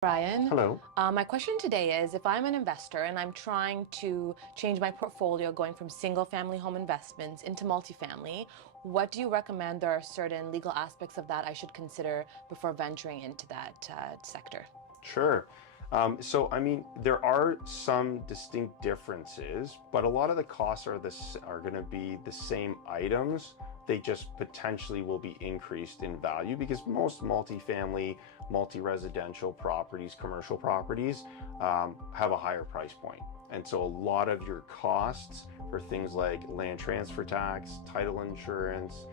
Brian. Hello. My question today is, if I'm an investor and I'm trying to change my portfolio going from single family home investments into multifamily, what do you recommend? There are certain legal aspects of that I should consider before venturing into that sector. Sure. There are some distinct differences, but a lot of the costs are going to be the same items. They just potentially will be increased in value because most multifamily, multi-residential properties, commercial properties, have a higher price point. And so a lot of your costs for things like land transfer tax, title insurance,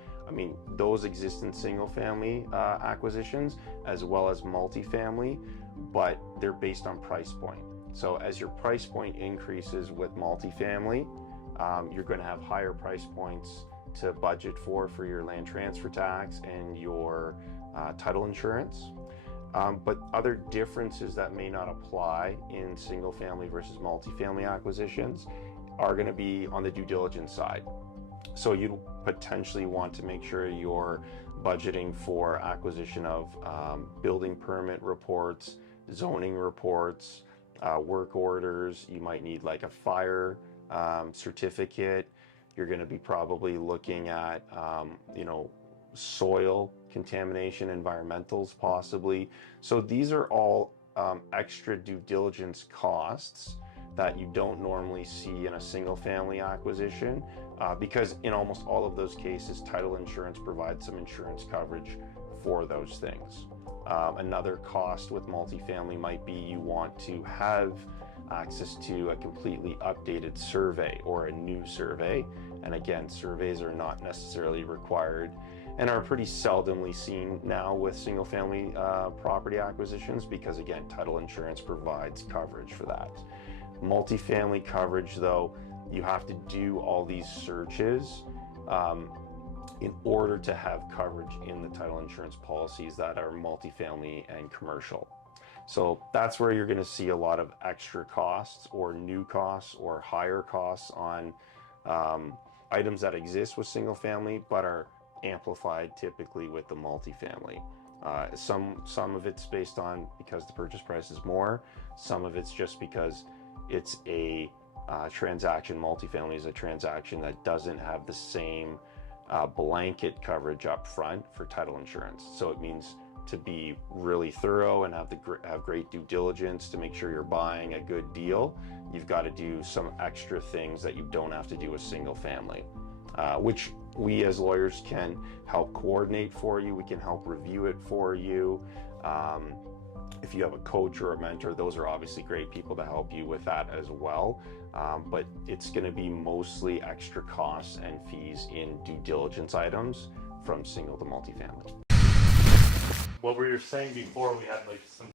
those exist in single family acquisitions as well as multifamily, but they're based on price point. So as your price point increases with multifamily, you're going to have higher price points to budget for your land transfer tax and your title insurance. But other differences that may not apply in single family versus multifamily acquisitions are going to be on the due diligence side. So you potentially want to make sure you're budgeting for acquisition of building permit reports, zoning reports, work orders. You might need like a fire certificate. You're going to be probably looking at, soil contamination, environmentals possibly. So these are all extra due diligence costs that you don't normally see in a single family acquisition because in almost all of those cases, title insurance provides some insurance coverage for those things. Another cost with multifamily might be you want to have access to a completely updated survey or a new survey. And again, surveys are not necessarily required and are pretty seldomly seen now with single family property acquisitions because again, title insurance provides coverage for that. Multifamily coverage though, you have to do all these searches in order to have coverage in the title insurance policies that are multifamily and commercial. So that's where you're going to see a lot of extra costs or new costs or higher costs on items that exist with single family but are amplified typically with the multifamily. Some of it's based on because the purchase price is more, some of it's just because it's a transaction. Multifamily is a transaction that doesn't have the same blanket coverage up front for title insurance. So it means to be really thorough and have great due diligence to make sure you're buying a good deal, you've got to do some extra things that you don't have to do with single family, which we as lawyers can help coordinate for you. We can help review it for you. If you have a coach or a mentor, those are obviously great people to help you with that as well. But it's going to be mostly extra costs and fees in due diligence items from single to multifamily. What we were saying before, we had like some